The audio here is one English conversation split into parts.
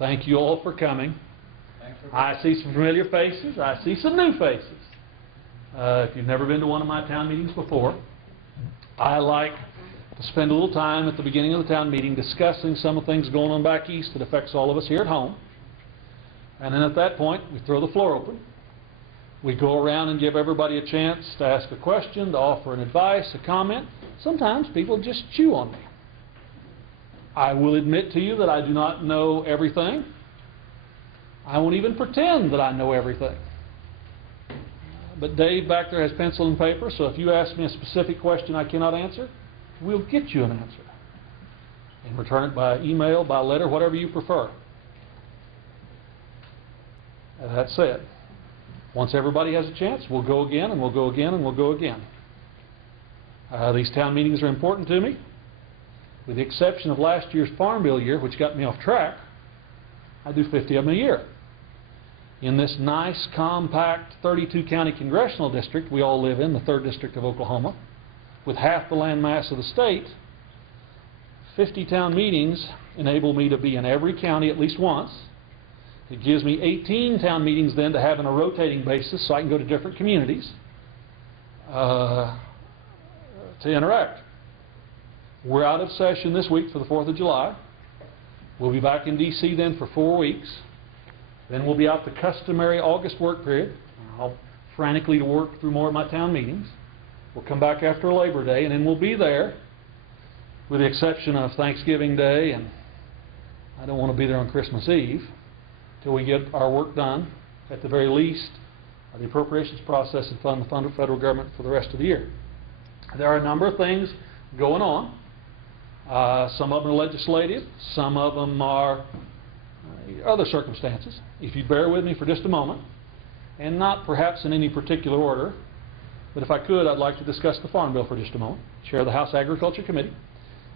Thank you all for coming. I see some familiar faces. I see some new faces. If you've never been to one of my town meetings before, I like to spend a little time at the beginning of the town meeting discussing some of the things going on back east that affects all of us here at home. And then at that point, we throw the floor open. We go around and give everybody a chance to ask a question, to offer an advice, a comment. Sometimes people just chew on me. I will admit to you that I do not know everything. I won't even pretend that I know everything. But Dave back there has pencil and paper, so if you ask me a specific question I cannot answer, we'll get you an answer. And return it by email, by letter, whatever you prefer. That said, once everybody has a chance, we'll go again, and we'll go again, and we'll go again. These town meetings are important to me. With the exception of last year's Farm Bill year, which got me off track, I do 50 of them a year. In this nice, compact 32-county congressional district we all live in, the 3rd District of Oklahoma, with half the land mass of the state, 50 town meetings enable me to be in every county at least once. It gives me 18 town meetings then to have on a rotating basis so I can go to different communities to interact. We're out of session this week for the 4th of July. We'll be back in D.C. then for 4 weeks. Then we'll be out the customary August work period. I'll frantically to work through more of my town meetings. We'll come back after Labor Day, and then we'll be there, with the exception of Thanksgiving Day, and I don't want to be there on Christmas Eve, till we get our work done, at the very least, the appropriations process and fund the federal government for the rest of the year. There are a number of things going on. Some of them are legislative, some of them are other circumstances. If you bear with me for just a moment, and not perhaps in any particular order, but if I could, I'd like to discuss the Farm Bill for just a moment. Chair of the House Agriculture Committee.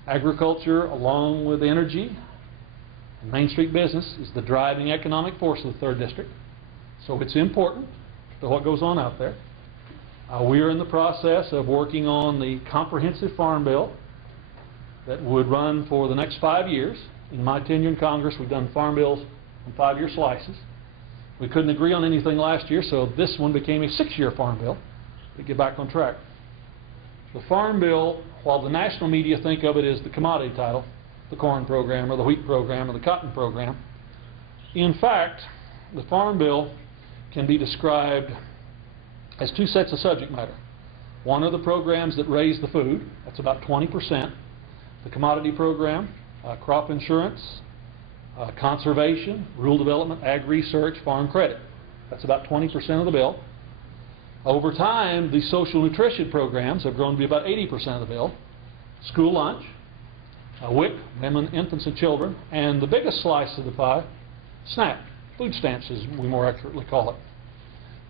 Agriculture, along with energy and Main Street business, is the driving economic force of the 3rd District. So it's important to what goes on out there. We are in the process of working on the comprehensive Farm Bill that would run for the next 5 years. In my tenure in Congress, we've done farm bills in 5-year slices. We couldn't agree on anything last year, so this one became a 6-year farm bill to get back on track. The Farm Bill, while the national media think of it as the commodity title, the corn program or the wheat program or the cotton program, in fact, the Farm Bill can be described as 2 sets of subject matter. One are the programs that raise the food, that's about 20%. The commodity program, crop insurance, conservation, rural development, ag research, farm credit. That's about 20% of the bill. Over time, the social nutrition programs have grown to be about 80% of the bill. School lunch, WIC, women, infants, and children, and the biggest slice of the pie, SNAP, food stamps as we more accurately call it.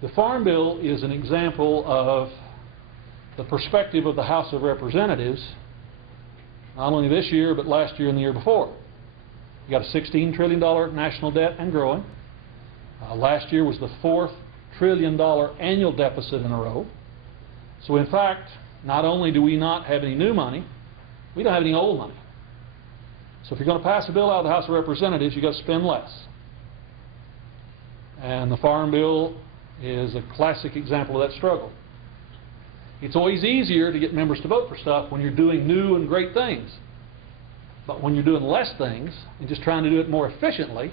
The Farm Bill is an example of the perspective of the House of Representatives, not only this year, but last year and the year before. You got a $16 trillion national debt and growing. Last year was the $4 trillion annual deficit in a row. So in fact, not only do we not have any new money, we don't have any old money. So if you're going to pass a bill out of the House of Representatives, you've got to spend less. And the Farm Bill is a classic example of that struggle. It's always easier to get members to vote for stuff when you're doing new and great things. But when you're doing less things and just trying to do it more efficiently,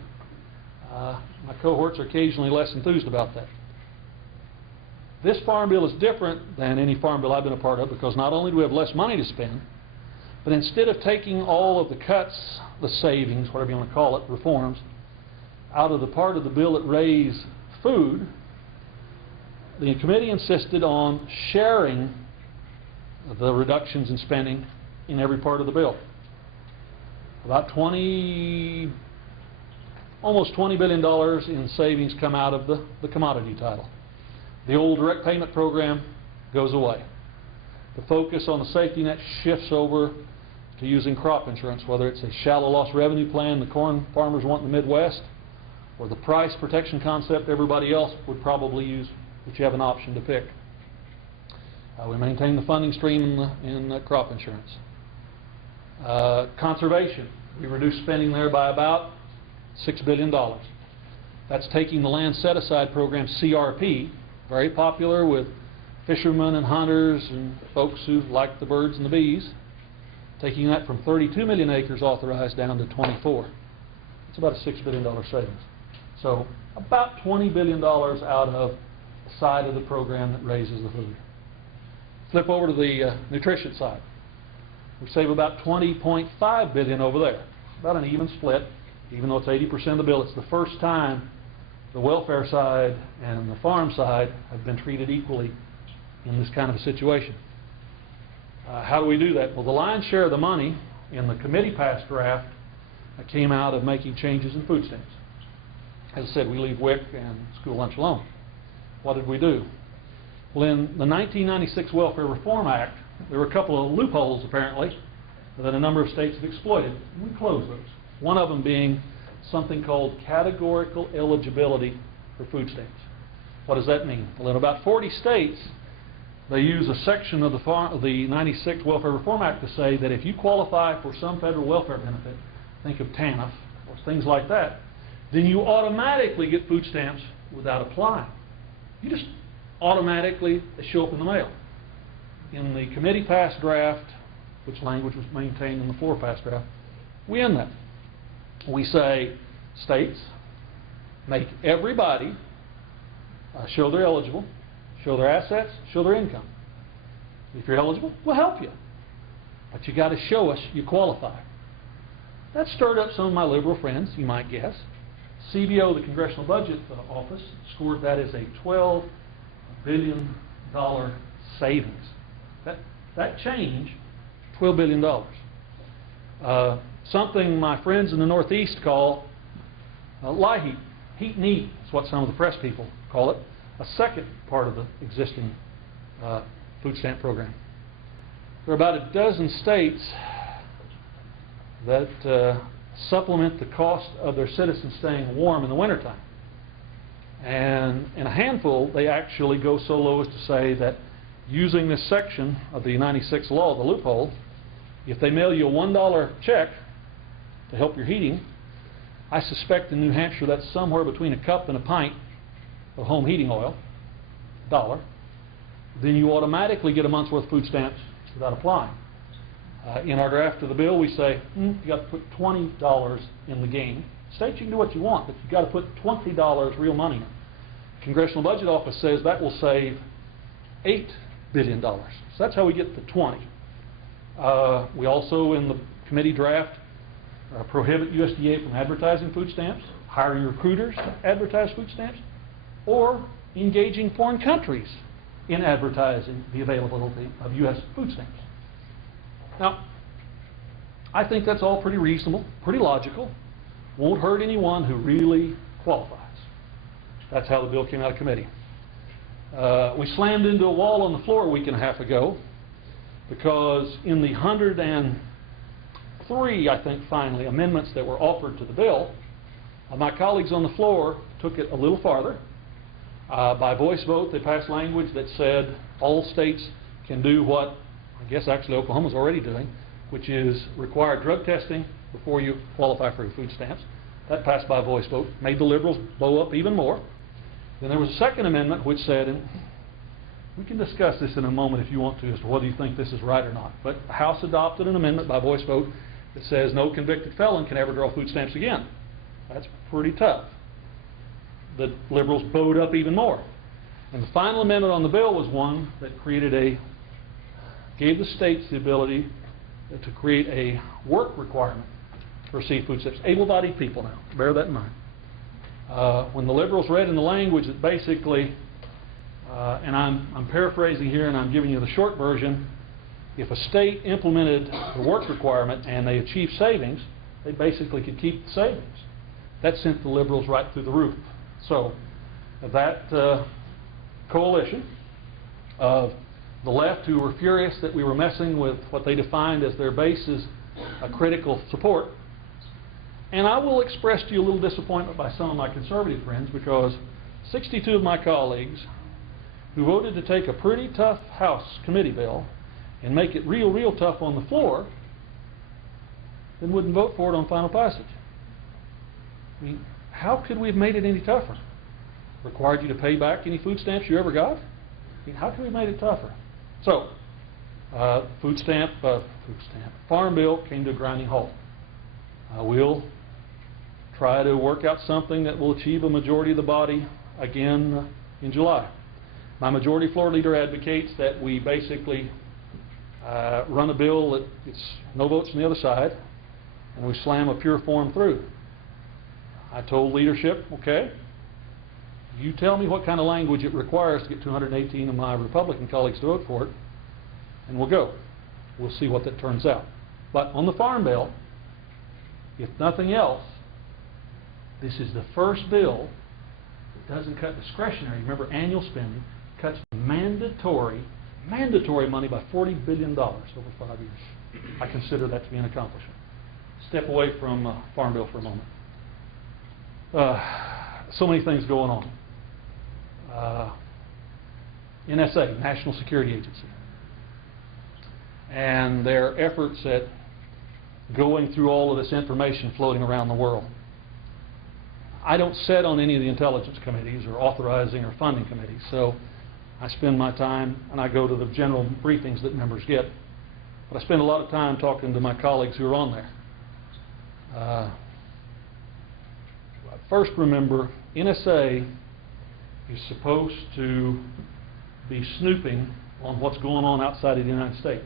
my cohorts are occasionally less enthused about that. This Farm Bill is different than any Farm Bill I've been a part of because not only do we have less money to spend, but instead of taking all of the cuts, the savings, whatever you want to call it, reforms, out of the part of the bill that raised food, the committee insisted on sharing the reductions in spending in every part of the bill. About almost $20 billion in savings come out of the commodity title. The old direct payment program goes away. The focus on the safety net shifts over to using crop insurance, whether it's a shallow loss revenue plan the corn farmers want in the Midwest, or the price protection concept everybody else would probably use, but you have an option to pick. We maintain the funding stream in crop insurance. Conservation, we reduced spending there by about $6 billion. That's taking the land set-aside program, CRP, very popular with fishermen and hunters and folks who like the birds and the bees, taking that from 32 million acres authorized down to 24. It's about a $6 billion savings. So about $20 billion out of the side of the program that raises the food. Flip over to the nutrition side. We save about $20.5 billion over there. About an even split, even though it's 80% of the bill. It's the first time the welfare side and the farm side have been treated equally in this kind of a situation. How do we do that? Well, the lion's share of the money in the committee-passed draft came out of making changes in food stamps. As I said, we leave WIC and school lunch alone. What did we do? Well, in the 1996 Welfare Reform Act, there were a couple of loopholes, apparently, that a number of states have exploited, and we closed those. One of them being something called categorical eligibility for food stamps. What does that mean? Well, in about 40 states, they use a section of the 96 Welfare Reform Act to say that if you qualify for some federal welfare benefit, think of TANF or things like that, then you automatically get food stamps without applying. You just automatically show up in the mail. In the committee-passed draft, which language was maintained in the floor-passed draft, we end that. We say, states, make everybody show they're eligible, show their assets, show their income. If you're eligible, we'll help you. But you got to show us you qualify. That stirred up some of my liberal friends, you might guess. CBO, the Congressional Budget Office, scored that as a $12 billion savings. That change, $12 billion. Something my friends in the Northeast call LIHEAP, heat and eat, is what some of the press people call it, a second part of the existing food stamp program. There are about a dozen states that supplement the cost of their citizens staying warm in the wintertime. And in a handful, they actually go so low as to say that using this section of the 96 law, the loophole, if they mail you a $1 check to help your heating, I suspect in New Hampshire that's somewhere between a cup and a pint of home heating oil, $1, then you automatically get a month's worth of food stamps without applying. In our draft of the bill, we say you got to put $20 in the game. States, you can do what you want, but you got to put $20 real money in. Congressional Budget Office says that will save $8 billion. So that's how we get to 20. We also, in the committee draft, prohibit USDA from advertising food stamps, hiring recruiters to advertise food stamps, or engaging foreign countries in advertising the availability of U.S. food stamps. Now, I think that's all pretty reasonable, pretty logical. Won't hurt anyone who really qualifies. That's how the bill came out of committee. We slammed into a wall on the floor a week and a half ago because in the 103, I think, finally, amendments that were offered to the bill, my colleagues on the floor took it a little farther. By voice vote, they passed language that said all states can do what I guess actually Oklahoma's already doing, which is require drug testing before you qualify for food stamps. That passed by voice vote, made the liberals blow up even more. Then there was a second amendment which said, and we can discuss this in a moment if you want to as to whether you think this is right or not, but the House adopted an amendment by voice vote that says no convicted felon can ever draw food stamps again. That's pretty tough. The liberals blowed up even more. And the final amendment on the bill was one that gave the states the ability to create a work requirement to receive food stamps. Able-bodied people now, bear that in mind. When the liberals read in the language that basically, and I'm paraphrasing here and I'm giving you the short version, if a state implemented the work requirement and they achieved savings, they basically could keep the savings. That sent the liberals right through the roof. So that coalition of the left, who were furious that we were messing with what they defined as their base as a critical support. And I will express to you a little disappointment by some of my conservative friends because 62 of my colleagues who voted to take a pretty tough House committee bill and make it real tough on the floor, then wouldn't vote for it on final passage. I mean, how could we have made it any tougher? Required you to pay back any food stamps you ever got? I mean, how could we have made it tougher? So, Farm Bill came to a grinding halt. We'll try to work out something that will achieve a majority of the body again in July. My majority floor leader advocates that we basically run a bill that gets no votes from the other side, and we slam a pure form through. I told leadership, okay, you tell me what kind of language it requires to get 218 of my Republican colleagues to vote for it, and we'll go. We'll see what that turns out. But on the Farm Bill, if nothing else, this is the first bill that doesn't cut discretionary. Remember, annual spending cuts mandatory money by $40 billion over 5 years. I consider that to be an accomplishment. Step away from Farm Bill for a moment. So many things going on. NSA, National Security Agency, and their efforts at going through all of this information floating around the world. I don't sit on any of the intelligence committees or authorizing or funding committees, so I spend my time and I go to the general briefings that members get. But I spend a lot of time talking to my colleagues who are on there. First, remember, NSA is supposed to be snooping on what's going on outside of the United States.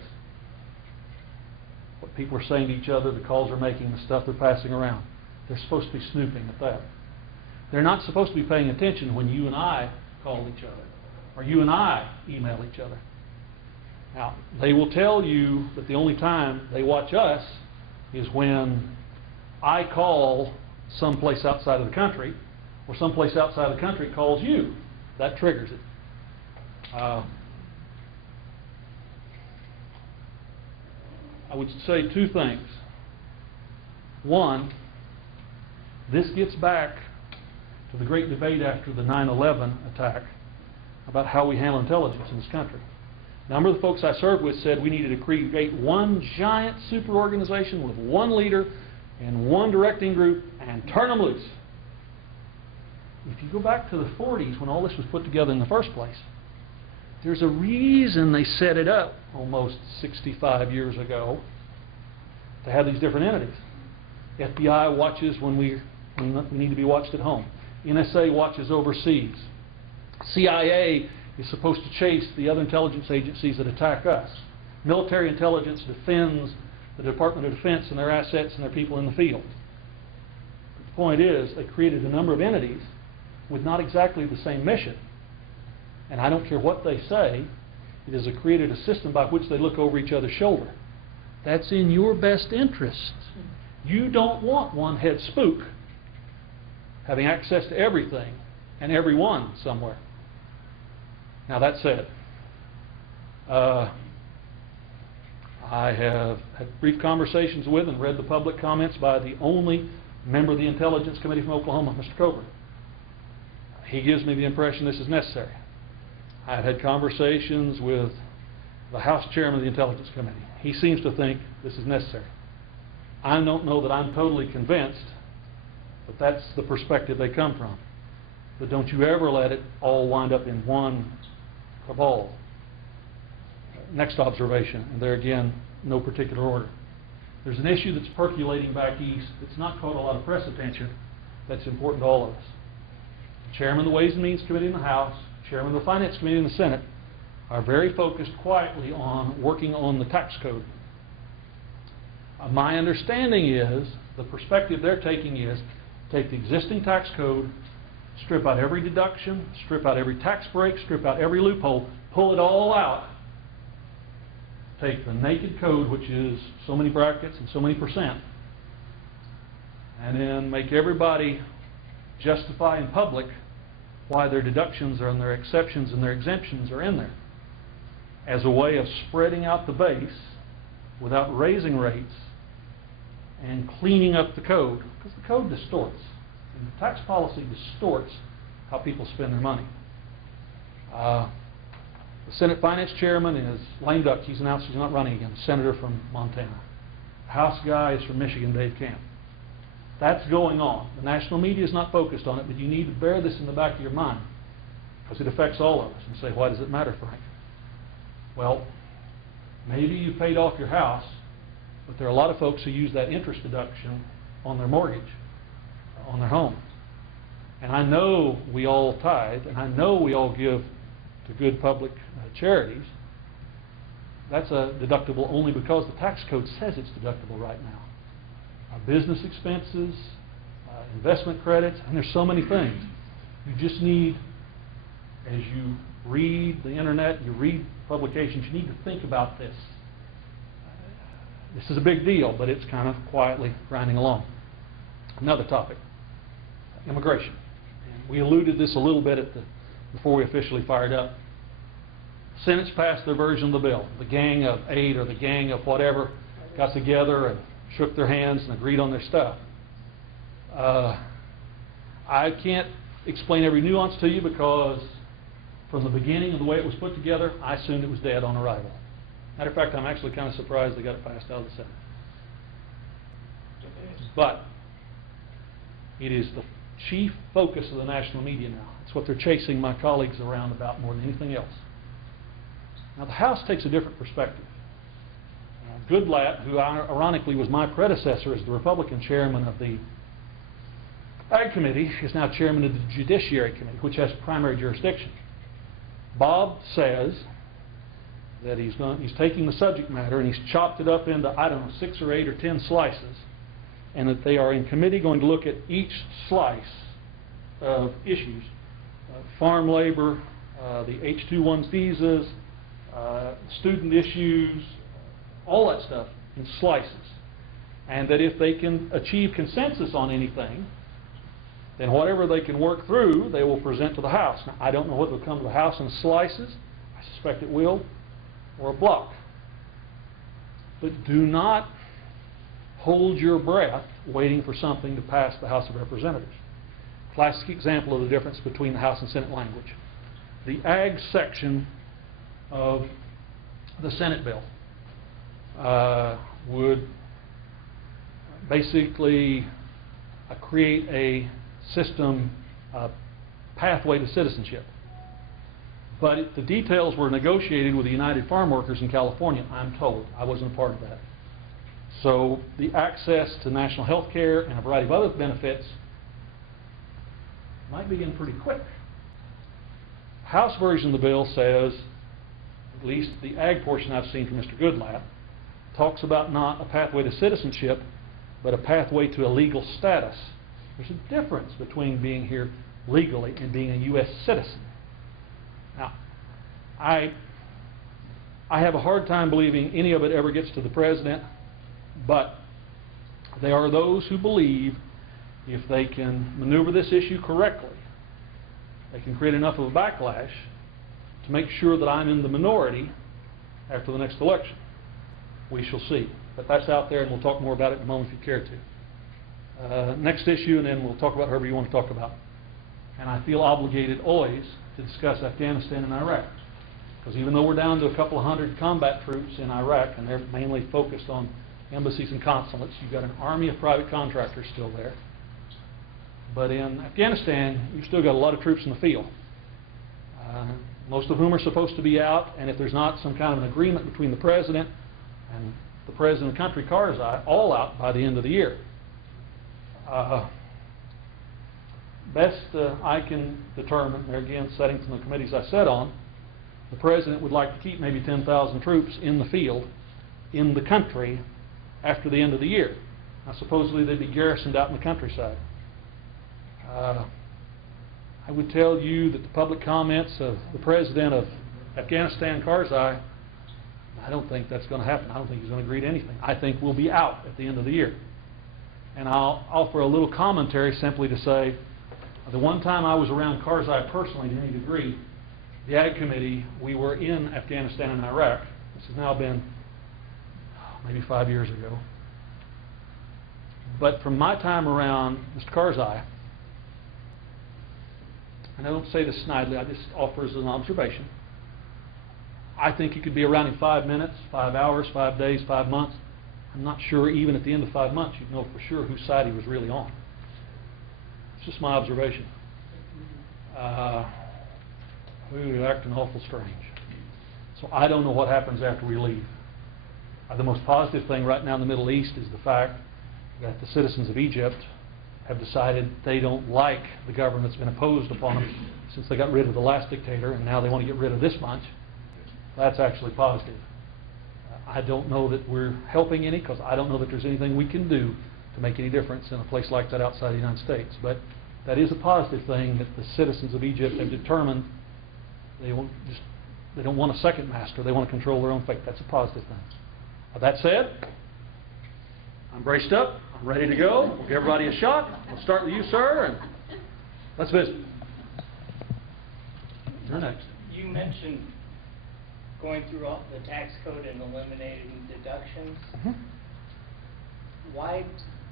What people are saying to each other, the calls they're making, the stuff they're passing around. They're supposed to be snooping at that. They're not supposed to be paying attention when you and I call each other, or you and I email each other. Now, they will tell you that the only time they watch us is when I call someplace outside of the country, or someplace outside of the country calls you. That triggers it. I would say two things. One, this gets back to the great debate after the 9/11 attack about how we handle intelligence in this country. A number of the folks I served with said we needed to create one giant super organization with one leader and one directing group and turn them loose. If you go back to the 40s when all this was put together in the first place, there's a reason they set it up almost 65 years ago to have these different entities. FBI watches when we need to be watched at home. NSA watches overseas. CIA is supposed to chase the other intelligence agencies that attack us. Military intelligence defends the Department of Defense and their assets and their people in the field. But the point is, they created a number of entities with not exactly the same mission. And I don't care what they say, it has created a system by which they look over each other's shoulder. That's in your best interest. You don't want one head spook having access to everything and everyone somewhere. Now that said, I have had brief conversations with and read the public comments by the only member of the Intelligence Committee from Oklahoma, Mr. Coburn. He gives me the impression this is necessary. I've had conversations with the House Chairman of the Intelligence Committee. He seems to think this is necessary. I don't know that I'm totally convinced, but that's the perspective they come from. But don't you ever let it all wind up in one cabal. Next observation, and there again, no particular order. There's an issue that's percolating back east that's not caught a lot of press attention that's important to all of us. The Chairman of the Ways and Means Committee in the House, Chairman of the Finance Committee in the Senate are very focused quietly on working on the tax code. My understanding is, the perspective they're taking is, take the existing tax code, strip out every deduction, strip out every tax break, strip out every loophole, pull it all out, take the naked code, which is so many brackets and so many percent, and then make everybody justify in public why their deductions and their exceptions and their exemptions are in there, as a way of spreading out the base without raising rates and cleaning up the code, because the code distorts. And the tax policy distorts how people spend their money. The Senate Finance Chairman is lame duck. He's announced he's not running again. Senator from Montana. The House guy is from Michigan, Dave Camp. That's going on. The national media is not focused on it, but you need to bear this in the back of your mind, because it affects all of us. And say, why does it matter, Frank? Well, maybe you paid off your house, but there are a lot of folks who use that interest deduction on their mortgage, on their home. And I know we all tithe, and I know we all give to good public charities. That's a deductible only because the tax code says it's deductible right now. Business expenses, investment credits, and there's so many things. You just need, as you read the internet, you read publications, you need to think about this. This is a big deal, but it's kind of quietly grinding along. Another topic, immigration. And we alluded this a little bit before we officially fired up. Senate's passed their version of the bill. The gang of 8 or the gang of whatever got together and shook their hands and agreed on their stuff. I can't explain every nuance to you because from the beginning of the way it was put together, I assumed it was dead on arrival. Matter of fact, I'm actually kind of surprised they got it passed out of the Senate. But it is the chief focus of the national media now. It's what they're chasing my colleagues around about more than anything else. Now, the House takes a different perspective. Goodlatte, who ironically was my predecessor as the Republican chairman of the Ag Committee, is now chairman of the Judiciary Committee, which has primary jurisdiction. Bob says that he's taking the subject matter and he's chopped it up into, I don't know, 6 or 8 or 10 slices, and that they are in committee going to look at each slice of issues, farm labor, the H-2-1 visas, student issues, all that stuff in slices. And that if they can achieve consensus on anything, then whatever they can work through, they will present to the House. Now, I don't know whether it will come to the House in slices. I suspect it will, or a block. But do not hold your breath waiting for something to pass the House of Representatives. Classic example of the difference between the House and Senate language. The Ag section of the Senate bill would basically create a system pathway to citizenship. But the details were negotiated with the United Farm Workers in California, I'm told. I wasn't a part of that. So the access to national health care and a variety of other benefits might begin pretty quick. House version of the bill says, at least the ag portion I've seen from Mr. Goodlatte, talks about not a pathway to citizenship, but a pathway to a legal status. There's a difference between being here legally and being a U.S. citizen. Now, I have a hard time believing any of it ever gets to the President, but there are those who believe if they can maneuver this issue correctly, they can create enough of a backlash to make sure that I'm in the minority after the next election. We shall see. But that's out there, and we'll talk more about it in a moment if you care to. Next issue, and then we'll talk about whoever you want to talk about. And I feel obligated always to discuss Afghanistan and Iraq. Because even though we're down to a couple of hundred combat troops in Iraq, and they're mainly focused on embassies and consulates, you've got an army of private contractors still there. But in Afghanistan, you've still got a lot of troops in the field. Most of whom are supposed to be out, and if there's not some kind of an agreement between the President and the President of the country, Karzai, all out by the end of the year. Best I can determine, there again, setting from the committees I sat on, the President would like to keep maybe 10,000 troops in the field, in the country, after the end of the year. Now, supposedly they'd be garrisoned out in the countryside. I would tell you that the public comments of the President of Afghanistan, Karzai, I don't think that's going to happen. I don't think he's going to agree to anything. I think we'll be out at the end of the year. And I'll offer a little commentary simply to say, the one time I was around Karzai personally to any degree, the Ag Committee, we were in Afghanistan and Iraq. This has now been maybe 5 years ago. But from my time around Mr. Karzai, and I don't say this snidely, I just offer as an observation, I think you could be around in 5 minutes, 5 hours, 5 days, 5 months. I'm not sure even at the end of 5 months you'd know for sure whose side he was really on. It's just my observation. We're acting awful strange. So I don't know what happens after we leave. The most positive thing right now in the Middle East is the fact that the citizens of Egypt have decided they don't like the government that's been imposed upon them since they got rid of the last dictator, and now they want to get rid of this bunch. That's actually positive. I don't know that we're helping any, because I don't know that there's anything we can do to make any difference in a place like that outside the United States. But that is a positive thing that the citizens of Egypt have determined they don't want a second master. They want to control their own fate. That's a positive thing. That said, I'm braced up. I'm ready to go. We'll give everybody a shot. We'll start with you, sir, and let's visit. You're next. You mentioned going through all the tax code and eliminating deductions. Mm-hmm. Why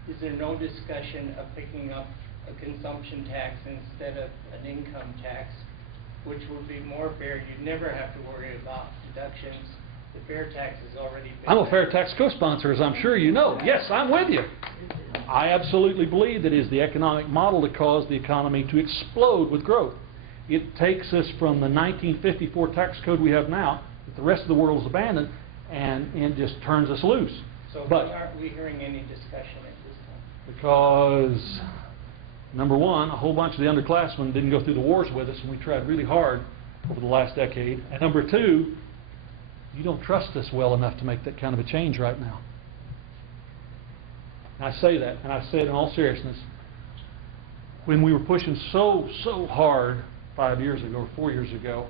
is there no discussion of picking up a consumption tax instead of an income tax, which would be more fair? You'd never have to worry about deductions. The fair tax is already been. I'm a fair tax co-sponsor, as I'm sure you know. Yes, I'm with you. I absolutely believe that it is the economic model that caused the economy to explode with growth. It takes us from the 1954 tax code we have now, that the rest of the world has abandoned, and it just turns us loose. So but why aren't we hearing any discussion at this time? Because, number one, a whole bunch of the underclassmen didn't go through the wars with us, and we tried really hard over the last decade. And number two, you don't trust us well enough to make that kind of a change right now. And I say that, and I say it in all seriousness. When we were pushing so hard 5 years ago or 4 years ago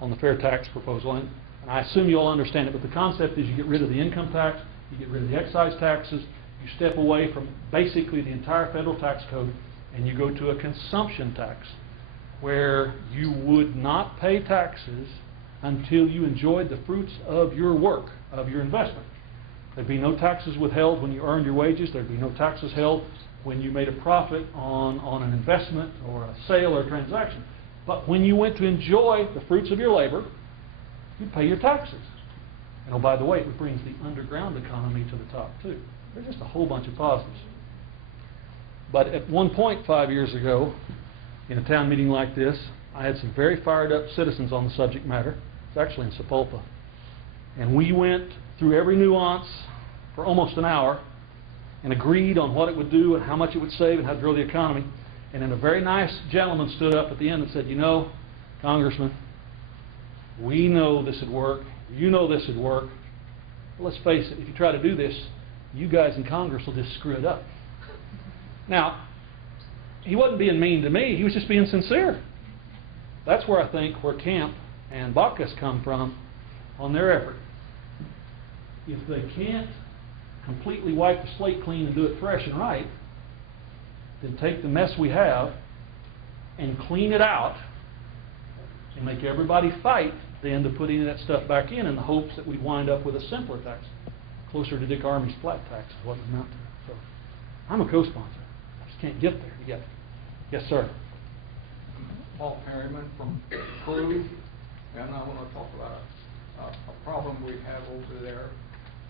on the fair tax proposal, and I assume you all understand it, but the concept is you get rid of the income tax, you get rid of the excise taxes, you step away from basically the entire federal tax code, and you go to a consumption tax, where you would not pay taxes until you enjoyed the fruits of your work, of your investment. There'd be no taxes withheld when you earned your wages. There'd be no taxes held when you made a profit on an investment or a sale or a transaction. But when you went to enjoy the fruits of your labor, you pay your taxes. And oh, by the way, it brings the underground economy to the top too. There's just a whole bunch of positives. But at one point 5 years ago, in a town meeting like this, I had some very fired up citizens on the subject matter. It's actually in Sepulpa. And we went through every nuance for almost an hour and agreed on what it would do and how much it would save and how to grow the economy. And then a very nice gentleman stood up at the end and said, you know, Congressman, we know this would work. You know this would work. But let's face it, if you try to do this, you guys in Congress will just screw it up. Now, he wasn't being mean to me. He was just being sincere. That's where I think where Camp and Bacchus come from on their effort. If they can't completely wipe the slate clean and do it fresh and right, then take the mess we have and clean it out and make everybody fight then to put any of that stuff back in the hopes that we wind up with a simpler tax, closer to Dick Armey's flat tax is what it amount to. So I'm a co-sponsor. I just can't get there yet. Yes, sir. Paul Perryman from Peru, and I want to talk about a problem we have over there.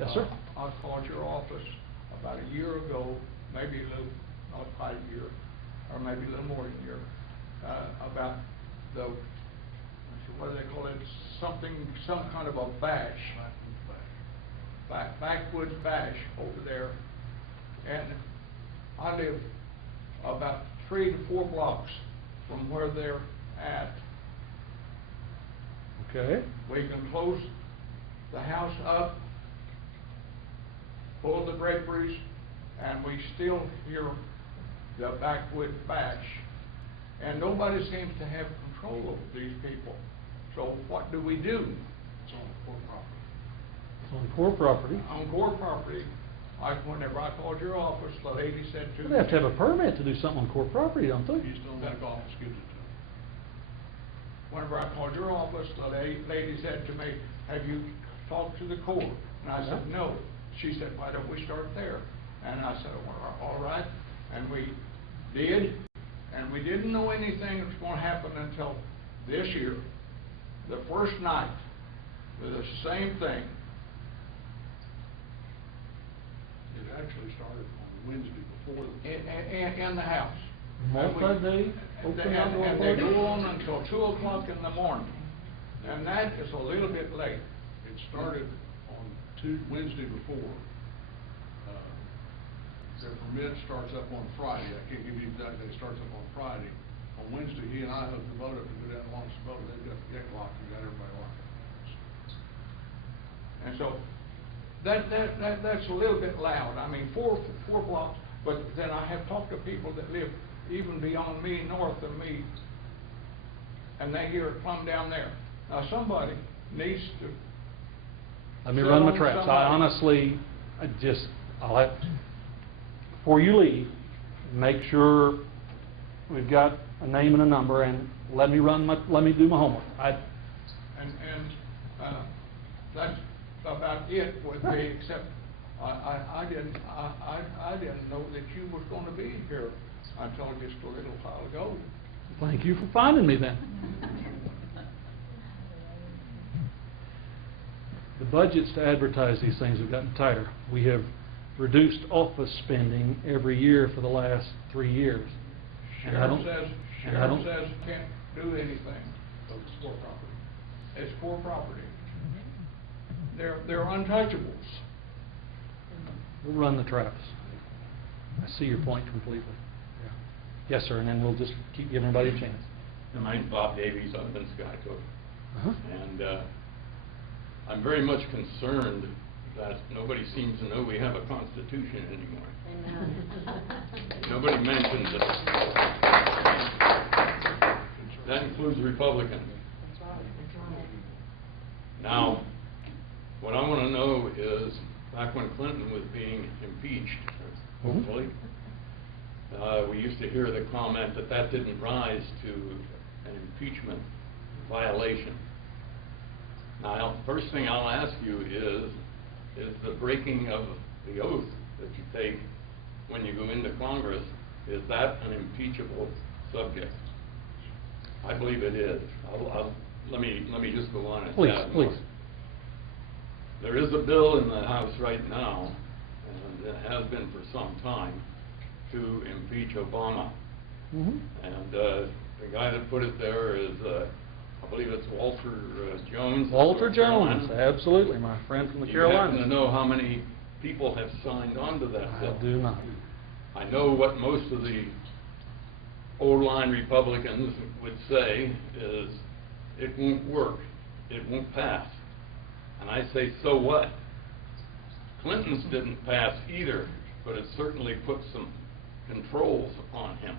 Yes, sir. I called your office about a year ago, maybe a little, not quite a year, or maybe a little more than a year, about the, what do they call it, some kind of a bash, backwoods bash over there. And I live about 3 to 4 blocks from where they're at. Okay. We can close the house up, pull the draperies, and we still hear the backwoods bash. And nobody seems to have control over these people. So what do we do? It's on poor property. It's on poor property. On poor property, whenever I called your office, the lady said to me... They have to have a permit to do something on core property, don't they? East Back Office gives it to them. Whenever I called your office, the lady said to me, have you talked to the court? And I said, no. She said, why don't we start there? And I said, well, all right. And we did, and we didn't know anything was going to happen until this year. The first night, with the same thing. actually started on Wednesday before the. In the house. Multi-day open outdoor And they party? go on until 2 o'clock in the morning. And that is a little bit late. It started on Wednesday before. Their permit starts up on Friday. I can't give you exact date. It starts up on Friday. On Wednesday, he and I hooked the boat up to go down and launch the boat. They've got the deck locked and got everybody locked. And so that's a little bit loud. I mean, four blocks, but then I have talked to people that live even beyond me, north of me, and they hear it plumb down there. Now, somebody needs to. Let me run my traps. I honestly, I'll have, before you leave, make sure we've got a name and a number, and let me do my homework. That's about it would be, except I didn't know that you were going to be here until just a little while ago. Thank you for finding me then. The budgets to advertise these things have gotten tighter. We have reduced office spending every year for the last 3 years. Sheriff says can't do anything. So it's poor property. It's poor property. They're untouchables. We'll run the traps. I see your point completely. Yeah. Yes, sir, and then we'll just keep giving everybody a chance. My name's Bob Davies. I live in Skycook. Uh-huh. And I'm very much concerned that nobody seems to know we have a constitution anymore. Nobody mentions it. That includes Republicans. Now, what I want to know is, back when Clinton was being impeached, hopefully, we used to hear the comment that that didn't rise to an impeachment violation. Now, first thing I'll ask you is the breaking of the oath that you take when you go into Congress, is that an impeachable subject? I believe it is. Let me just go on and Please. There is a bill in the House right now, and it has been for some time, to impeach Obama. Mm-hmm. And the guy that put it there is, I believe it's Walter Jones. Walter Jones, Carolina. absolutely, my friend from the Do you happen Carolinas. to know how many people have signed on to that bill? I do not. I know what most of the old-line Republicans would say is, it won't work, it won't pass. And I say, so what? Clinton's didn't pass either, but it certainly put some controls upon him.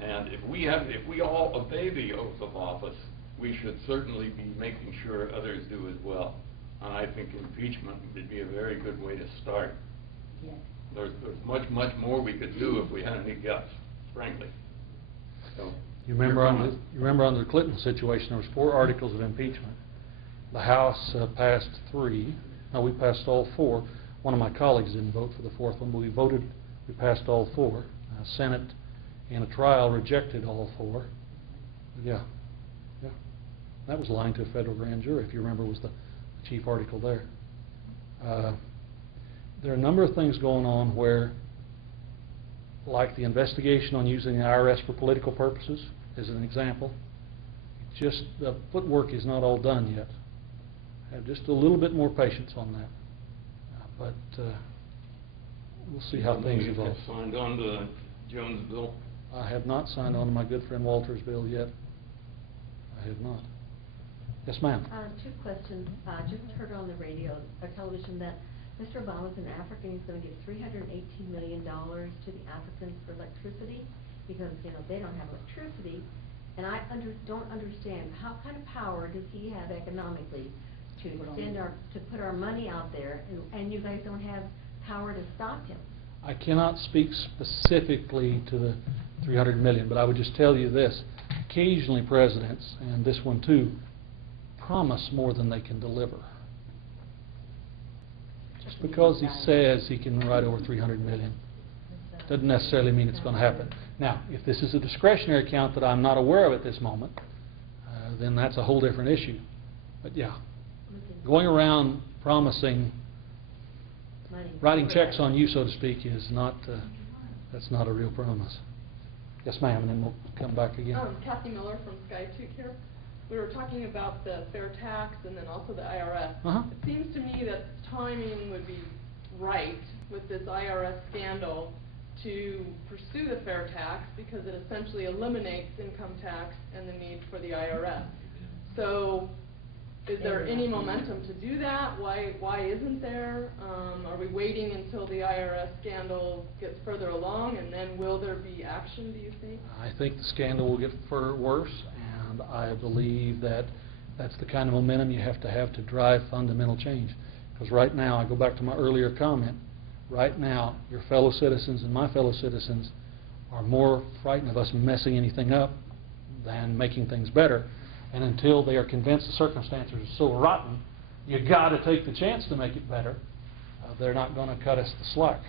And if we all obey the oath of office, we should certainly be making sure others do as well. And I think impeachment would be a very good way to start. Yes. There's much more we could do if we had any guts, frankly. So, You remember under the Clinton situation, there was 4 articles of impeachment. The House passed 3. No, we passed all 4. One of my colleagues didn't vote for the 4th one, but we passed all 4. Senate, in a trial, rejected all 4. Yeah. That was lying to a federal grand jury, if you remember, was the chief article there. There are a number of things going on where, like the investigation on using the IRS for political purposes, as an example, just the footwork is not all done yet. Have just a little bit more patience on that. But we'll see how things evolve. Signed on to the Jones bill? I have not signed on to my good friend Walter's bill yet. I have not. Yes, ma'am. 2 questions. I just heard on the radio or television that Mr. Obama's in Africa and he's going to give $318 million to the Africans for electricity because, they don't have electricity. And I don't understand how kind of power does he have economically to put our money out there, and you guys don't have power to stop him. I cannot speak specifically to the $300 million, but I would just tell you this. Occasionally presidents, and this one too, promise more than they can deliver. Just because he says he can write over $300 million doesn't necessarily mean it's going to happen. Now, if this is a discretionary account that I'm not aware of at this moment, then that's a whole different issue. But yeah, going around promising money. Writing checks on you, so to speak, is not, that's not a real promise. Yes, ma'am, and then we'll come back again. Kathy Miller from Skytoot here. We were talking about the fair tax and then also the IRS. It seems to me that timing would be right with this IRS scandal to pursue the fair tax because it essentially eliminates income tax and the need for the IRS. So is there any momentum to do that? Why isn't there? Are we waiting until the IRS scandal gets further along, and then will there be action, do you think? I think the scandal will get further worse, and I believe that that's the kind of momentum you have to drive fundamental change. Because right now, I go back to my earlier comment, right now, your fellow citizens and my fellow citizens are more frightened of us messing anything up than making things better. And until they are convinced the circumstances are so rotten, you got to take the chance to make it better. They're not going to cut us the slack.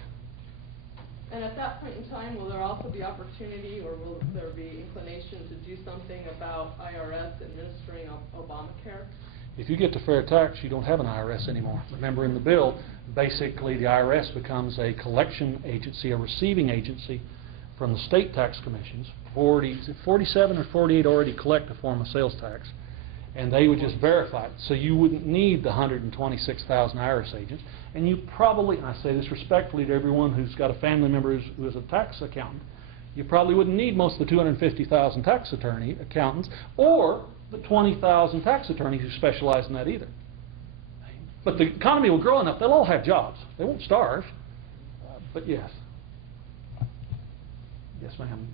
And at that point in time, will there also be opportunity, or will there be inclination to do something about IRS administering Obamacare? If you get to fair tax, you don't have an IRS anymore. Remember, in the bill, basically the IRS becomes a collection agency, a receiving agency from the state tax commissions. 47 or 48 already collect a form of sales tax, and they would just verify it. So you wouldn't need the 126,000 IRS agents, and you probably, and I say this respectfully to everyone who's got a family member who is a tax accountant, you probably wouldn't need most of the 250,000 tax accountants, or the 20,000 tax attorneys who specialize in that either. But the economy will grow enough, they'll all have jobs. They won't starve, but yes. Yes, ma'am,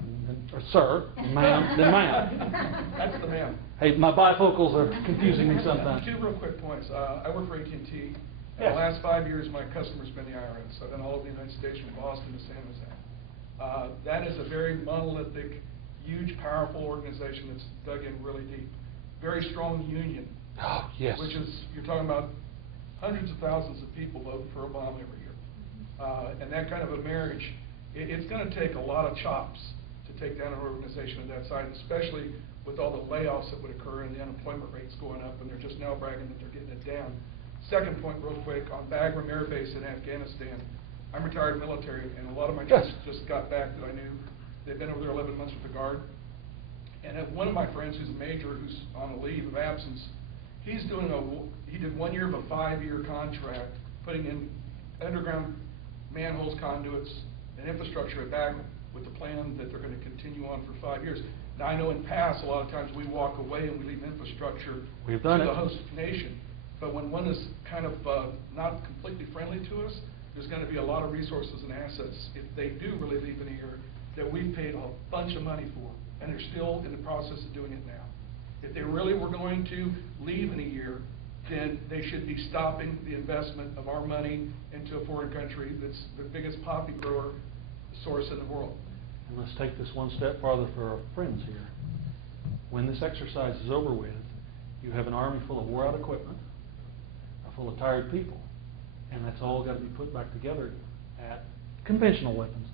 or sir, ma'am, then ma'am. That's the ma'am. Hey, my bifocals are confusing me sometimes. Two real quick points. I work for AT&T. In Yes. the last 5 years, my customer's been the IRS. I've done all over the United States, from Boston to San Jose. That is a very monolithic, huge, powerful organization that's dug in really deep. Very strong union. Oh, yes. Which is, you're talking about hundreds of thousands of people vote for Obama every year. And that kind of a marriage, it's going to take a lot of chops to take down an organization of that size, especially with all the layoffs that would occur and the unemployment rates going up, and they're just now bragging that they're getting it down. Second point real quick, on Bagram Air Base in Afghanistan. I'm retired military, and a lot of my guys just got back that I knew. They've been over there 11 months with the Guard. And one of my friends who's a major who's on a leave of absence, he did 1 year of a 5-year contract putting in underground manholes, conduits, and infrastructure at Bagram with the plan that they're going to continue on for 5 years. Now, I know in past, a lot of times we walk away and we leave infrastructure to the host nation. But when one is kind of not completely friendly to us, there's going to be a lot of resources and assets, if they do really leave in a year, that we've paid a bunch of money for, and they're still in the process of doing it now. If they really were going to leave in a year, then they should be stopping the investment of our money into a foreign country that's the biggest poppy grower source in the world. And let's take this one step farther for our friends here. When this exercise is over with, you have an army full of wore-out equipment, full of tired people, and that's all got to be put back together at conventional weapons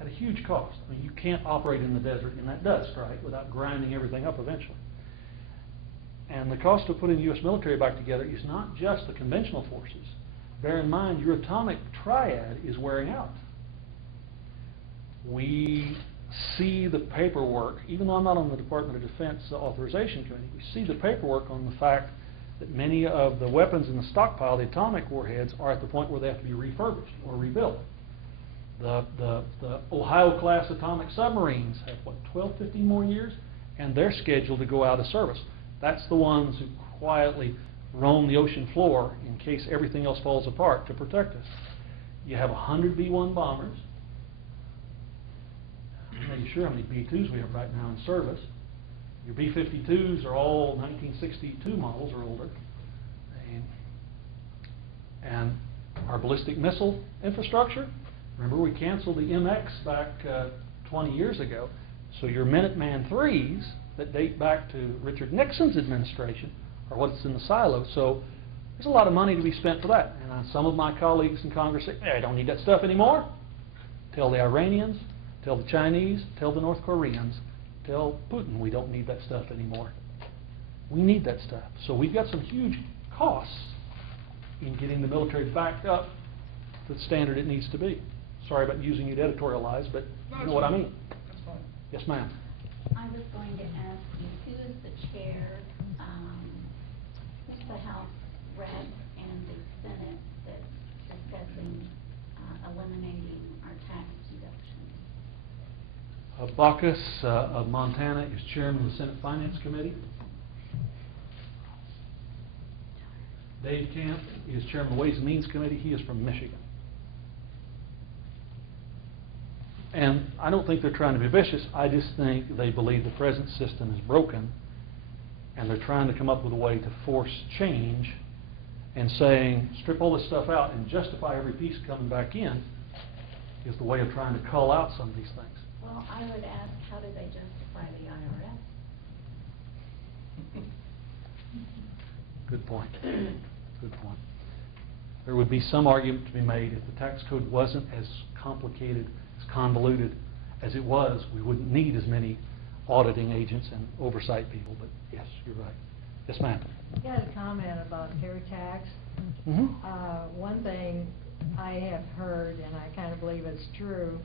at a huge cost. I mean, you can't operate in the desert in that dust, right, without grinding everything up eventually. And the cost of putting the U.S. military back together is not just the conventional forces. Bear in mind, your atomic triad is wearing out. We see the paperwork, even though I'm not on the Department of Defense Authorization Committee, we see the paperwork on the fact that many of the weapons in the stockpile, the atomic warheads, are at the point where they have to be refurbished or rebuilt. The Ohio-class atomic submarines have, what, 12, 15 more years? And they're scheduled to go out of service. That's the ones who quietly roam the ocean floor in case everything else falls apart to protect us. You have 100 B-1 bombers. I'm not sure how many B-2s we have right now in service. Your B-52s are all 1962 models or older. And our ballistic missile infrastructure, remember we canceled the MX back 20 years ago. So your Minuteman IIIs that date back to Richard Nixon's administration are what's in the silo. So there's a lot of money to be spent for that. And some of my colleagues in Congress say, hey, I don't need that stuff anymore. Tell the Iranians, tell the Chinese, tell the North Koreans, tell Putin we don't need that stuff anymore. We need that stuff. So we've got some huge costs in getting the military backed up the standard it needs to be. Sorry about using you to editorialize, but you know what I mean. That's fine. Yes, ma'am. I was going to ask you, who is the chair, who's the House rep and the Senate that's discussing eliminating our tax deductions? Baucus of Montana is chairman of the Senate Finance Committee. Dave Camp is chairman of the Ways and Means Committee. He is from Michigan. And I don't think they're trying to be vicious. I just think they believe the present system is broken, and they're trying to come up with a way to force change, and saying, strip all this stuff out and justify every piece coming back in is the way of trying to cull out some of these things. Well, I would ask, how do they justify the IRS? Good point. Good point. There would be some argument to be made if the tax code wasn't as complicated, as convoluted as it was, we wouldn't need as many auditing agents and oversight people. But yes, you're right. Yes, ma'am. I had a comment about air tax. One thing I have heard, and I kind of believe it's true,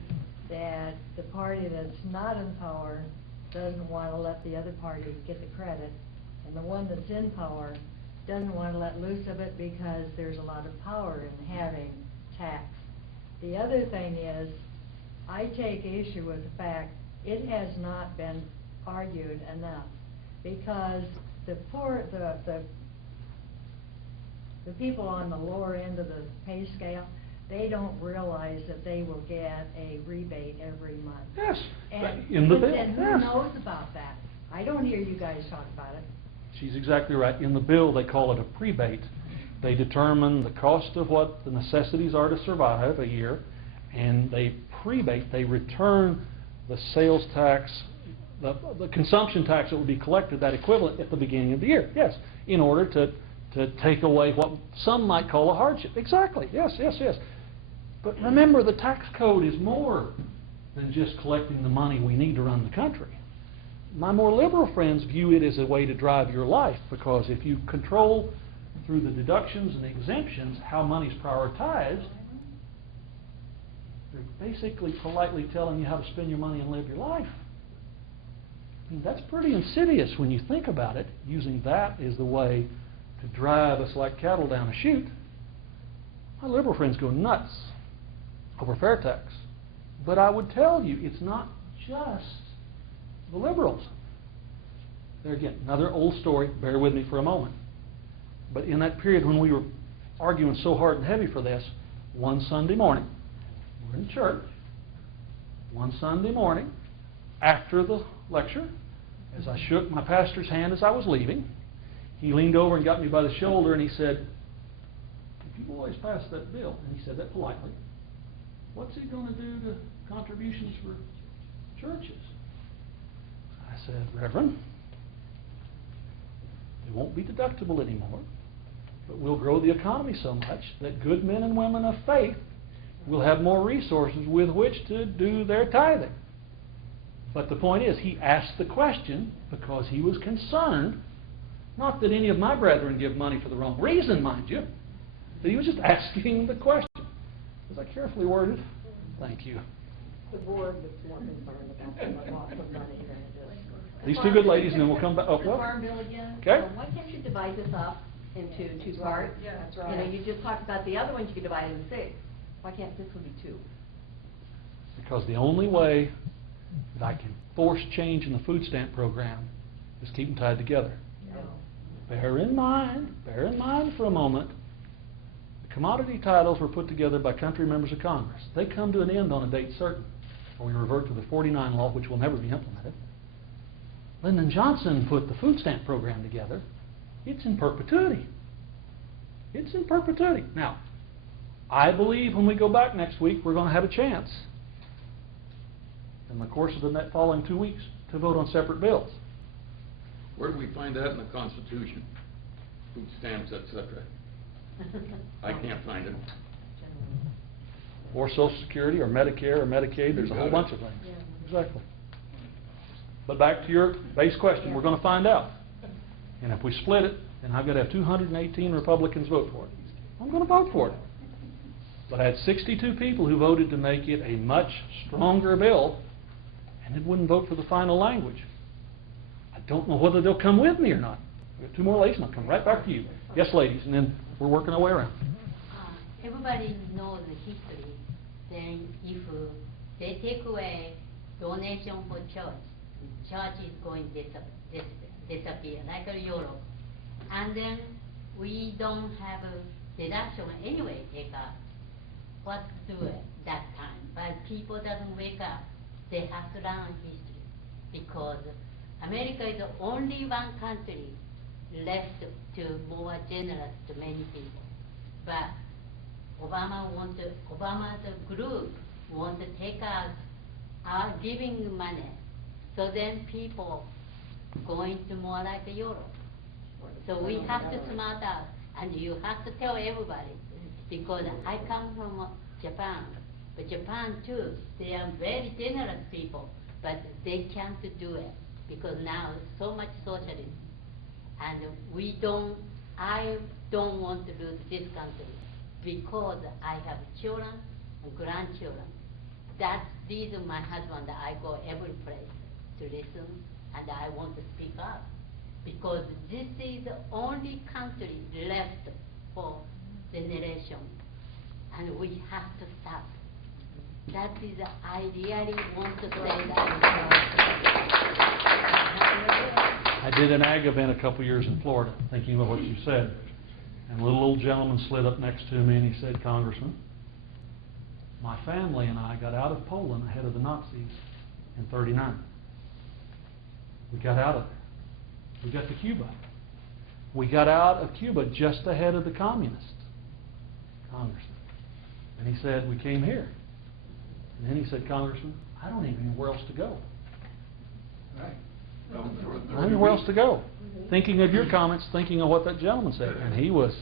that the party that's not in power doesn't want to let the other party get the credit, and the one that's in power doesn't want to let loose of it because there's a lot of power in having tax. The other thing is, I take issue with the fact it has not been argued enough, because the poor, the people on the lower end of the pay scale, they don't realize that they will get a rebate every month. Yes, And in the bill. and who Yes. knows about that? I don't hear you guys talk about it. She's exactly right. In the bill, they call it a prebate. They determine the cost of what the necessities are to survive a year, and they prebate, they return the sales tax, the consumption tax that would be collected, that equivalent, at the beginning of the year. Yes, in order to take away what some might call a hardship. Exactly. Yes, yes, yes. But remember, the tax code is more than just collecting the money we need to run the country. My more liberal friends view it as a way to drive your life, because if you control through the deductions and exemptions how money's prioritized, they're basically politely telling you how to spend your money and live your life. I mean, that's pretty insidious when you think about it, using that as the way to drive us like cattle down a chute. My liberal friends go nuts over fair tax. But I would tell you, it's not just the liberals. There again, another old story, bear with me for a moment. But in that period when we were arguing so hard and heavy for this, one Sunday morning, we're in church, one Sunday morning, after the lecture, as I shook my pastor's hand as I was leaving, he leaned over and got me by the shoulder and he said, "If you boys pass that bill," and he said that politely, "what's he going to do to contributions for churches?" I said, "Reverend, they won't be deductible anymore, but we'll grow the economy so much that good men and women of faith will have more resources with which to do their tithing." But the point is, he asked the question because he was concerned, not that any of my brethren give money for the wrong reason, mind you, that he was just asking the question. Was I carefully worded? Thank you. The board was more concerned about the loss of money than it is. These two good ladies, and then we'll come back. Oh, The well. farm bill again. Okay. Why can't you divide this up into two parts? Yeah, that's You know, right. you just talked about the other ones you could divide into 6. Why can't this one be 2? Because the only way that I can force change in the food stamp program is keep them tied together. No. Bear in mind for a moment, the commodity titles were put together by country members of Congress. They come to an end on a date certain, or we revert to the 49 law, which will never be implemented. Lyndon Johnson put the food stamp program together. It's in perpetuity. It's in perpetuity. Now, I believe when we go back next week, we're going to have a chance, in the course of the following 2 weeks, to vote on separate bills. Where do we find that in the Constitution? Food stamps, etc. I can't find it. Or Social Security, or Medicare, or Medicaid. There's a whole Got it. bunch of things. Exactly. But back to your base question, we're going to find out. And if we split it, then I've got to have 218 Republicans vote for it. I'm going to vote for it. But I had 62 people who voted to make it a much stronger bill, and it wouldn't vote for the final language. I don't know whether they'll come with me or not. We have 2 more ladies, and I'll come right back to you. Yes, ladies, and then we're working our way around. Everybody knows the history. Then if they take away donation for church, church is going to disappear, like Europe. And then we don't have a deduction anyway, take up. What to do at that time? But people doesn't wake up. They have to learn history. Because America is the only one country left to more generous to many people. But Obama's group want to take out our giving money. So then people going to more like Europe. So we have to smart out, and you have to tell everybody, because I come from Japan, but Japan too, they are very generous people, but they can't do it, because now so much socialism, and I don't want to lose this country, because I have children and grandchildren. These are my husband, I go every place to listen, and I want to speak up. Because this is the only country left for generation, and we have to stop. That is, I really want to say that. I did an ag event a couple years in Florida, thinking of what you said, and a little old gentleman slid up next to me and he said, "Congressman, my family and I got out of Poland ahead of the Nazis in '39. We got out of there. We got to Cuba. We got out of Cuba just ahead of the communists." Congressman. And he said, "We came here." And then he said, "Congressman, I don't even know where else to go." Right. I don't know where else to go. Thinking of your comments, thinking of what that gentleman said. And he was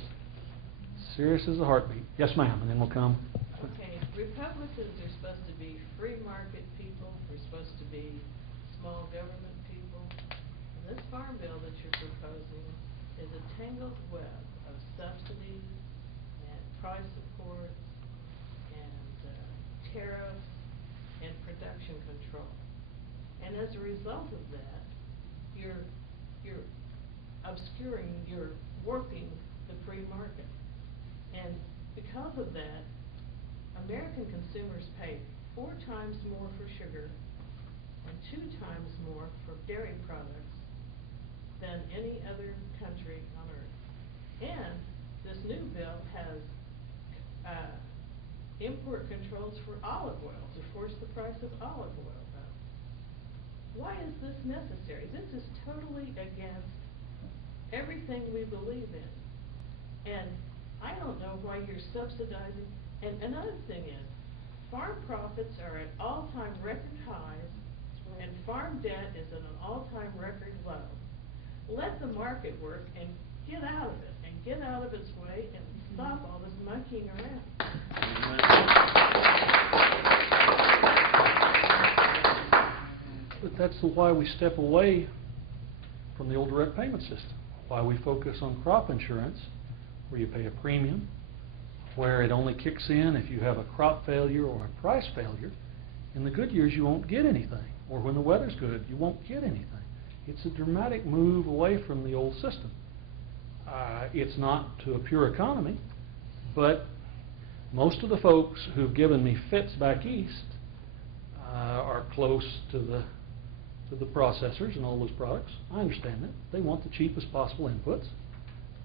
serious as a heartbeat. Yes, ma'am, and then we'll come. Okay, Republicans are supposed to be free market people. We're supposed to be small government people. And this farm bill that you're proposing is a tangled web of subsidies and price supports and tariffs and production control. And as a result of that, you're obscuring, you're warping the free market. And because of that, American consumers pay 4 times more for sugar and 2 times more for dairy products than any other country on earth. And this new bill has import controls for olive oil to force the price of olive oil up. Why is this necessary? This is totally against everything we believe in. And I don't know why you're subsidizing. And another thing is, farm profits are at all-time record highs, and farm debt is at an all-time record low. Let the market work and get out of it, and get out of its way, and stop all this monkeying around. But that's why we step away from the old direct payment system. Why we focus on crop insurance, where you pay a premium, where it only kicks in if you have a crop failure or a price failure. In the good years, you won't get anything. Or when the weather's good, you won't get anything. It's a dramatic move away from the old system. It's not to a pure economy, but most of the folks who've given me fits back east are close to the processors and all those products. I understand that. They want the cheapest possible inputs.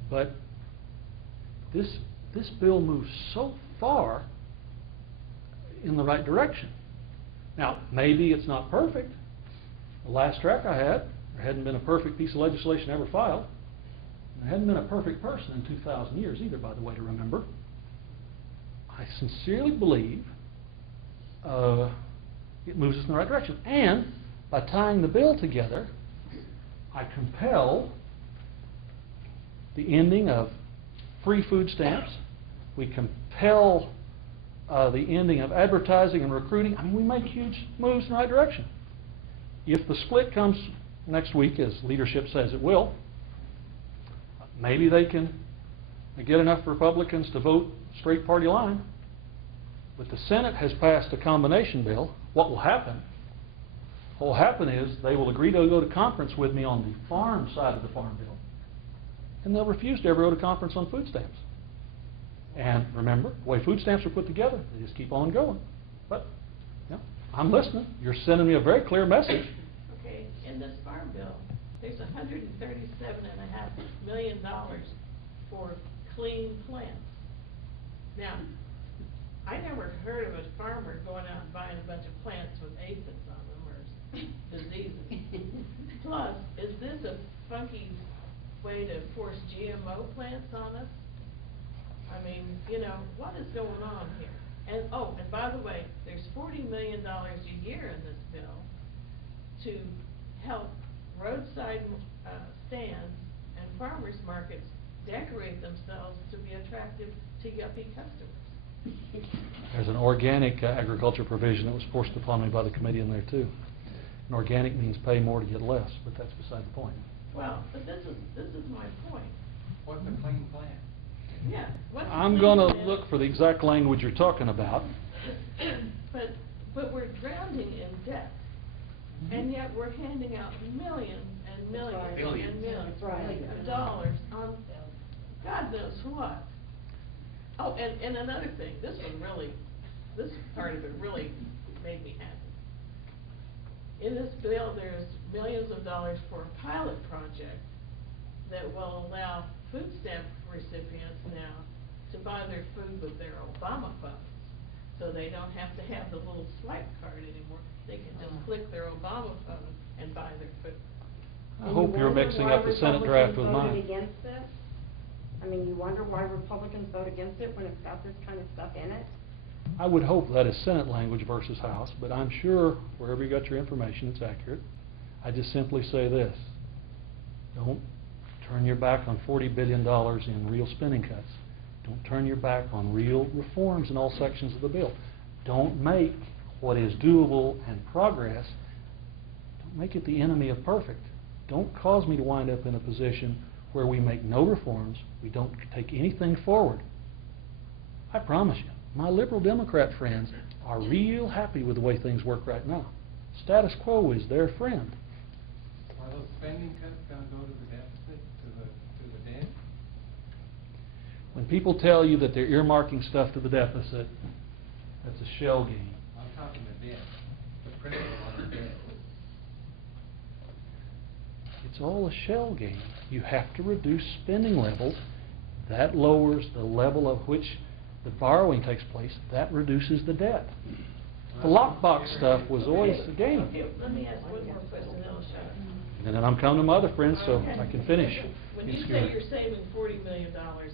But this bill moves so far in the right direction. Now, maybe it's not perfect. The last track I had, there hadn't been a perfect piece of legislation ever filed. And there hadn't been a perfect person in 2,000 years either, by the way, to remember. I sincerely believe it moves us in the right direction. And by tying the bill together, I compel the ending of free food stamps. We compel the ending of advertising and recruiting. I mean, we make huge moves in the right direction. If the split comes next week, as leadership says it will, maybe they can get enough Republicans to vote straight party line, But the Senate has passed a combination bill. What will happen? What will happen is they will agree to go to conference with me on the farm side of the farm bill, and they'll refuse to ever go to conference on food stamps. And remember, the way food stamps are put together, they just keep on going. But, yeah, I'm listening. You're sending me a very clear message. Okay, in this farm bill, there's $137.5 million for clean plants. Now, I never heard of a farmer going out and buying a bunch of plants with aphids on them or diseases. Plus, is this a funky way to force GMO plants on us? I mean, you know, what is going on here? And, oh, and by the way, there's $40 million a year in this bill to help roadside stands and farmers markets decorate themselves to be attractive to yuppie customers. There's an organic agriculture provision that was forced upon me by the committee in there too. And organic means pay more to get less, but that's beside the point. Well, but this is my point. What's a clean plant? Yeah. What's I'm going to look for the exact language you're talking about. But we're drowning in debt, and yet we're handing out millions and millions and millions of dollars on God knows what. Oh, and another thing, this part of it really made me happy. In this bill, there's millions of dollars for a pilot project that will allow food stamp recipients now to buy their food with their Obama funds. So they don't have to have the little swipe card anymore. They can just click their Obama phone and buy their food. I hope you're mixing up the Senate draft with mine. Voted against this? I mean, you wonder why Republicans vote against it when it's got this kind of stuff in it? I would hope that is Senate language versus House, but I'm sure wherever you got your information, it's accurate. I just simply say this: don't turn your back on $40 billion in real spending cuts. Don't turn your back on real reforms in all sections of the bill. Don't make what is doable and progress, don't make it the enemy of perfect. Don't cause me to wind up in a position where we make no reforms, we don't take anything forward. I promise you, my liberal Democrat friends are real happy with the way things work right now. Status quo is their friend. Are those spending cuts going to go to the deficit, to the debt? When people tell you that they're earmarking stuff to the deficit, that's a shell game. I'm talking the debt, the principal on the debt. It's all a shell game. You have to reduce spending levels. That lowers the level of which the borrowing takes place. That reduces the debt. The lockbox stuff was always a game. Okay, let me ask one more question, then I'll shut up. And then I'm coming to my other friends so Okay. I can finish. When you say you're saving $40 million.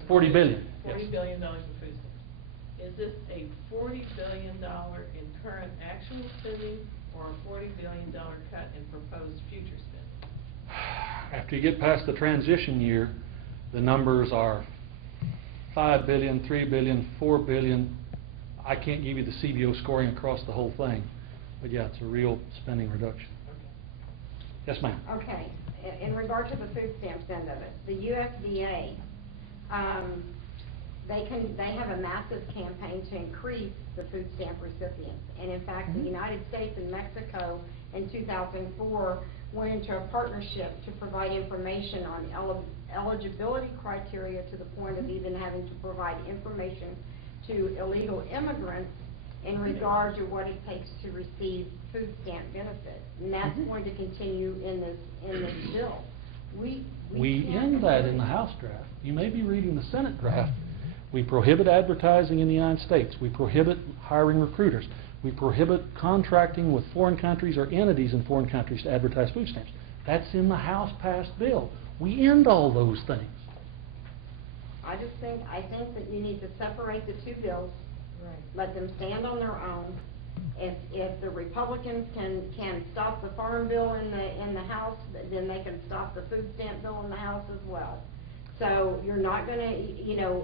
$40 billion, yes. $40 billion in food stamps. Is this a $40 billion in current actual spending or a $40 billion cut in proposed future spending? After you get past the transition year, the numbers are $5 billion, $3 billion, $4 billion. I can't give you the CBO scoring across the whole thing, but yeah, it's a real spending reduction. Yes, ma'am. Okay, in regard to the food stamps end of it, the USDA, they have a massive campaign to increase the food stamp recipients. And in fact, the United States and Mexico in 2004 went into a partnership to provide information on eligibility criteria to the point of even having to provide information to illegal immigrants in regard to what it takes to receive food stamp benefits. And that's going to continue in this bill. We end that in the House draft. You may be reading the Senate draft. We prohibit advertising in the United States. We prohibit hiring recruiters. We prohibit contracting with foreign countries or entities in foreign countries to advertise food stamps. That's in the House-passed bill. We end all those things. I think that you need to separate the two bills, let them stand on their own. If the Republicans can stop the farm bill in the House, then they can stop the food stamp bill in the House as well. So you're not going to,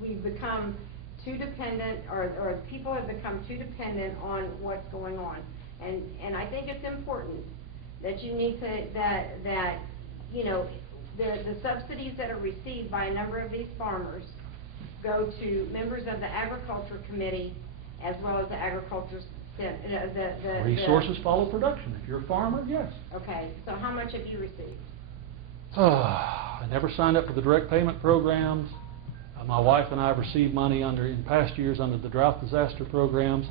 we've become too dependent, or people have become too dependent on what's going on. And I think it's important that you need to, the subsidies that are received by a number of these farmers go to members of the Agriculture Committee as well as the agriculture, the... Resources follow production. If you're a farmer, yes. Okay, so how much have you received? I never signed up for the direct payment programs. My wife and I have received money in past years under the drought disaster programs.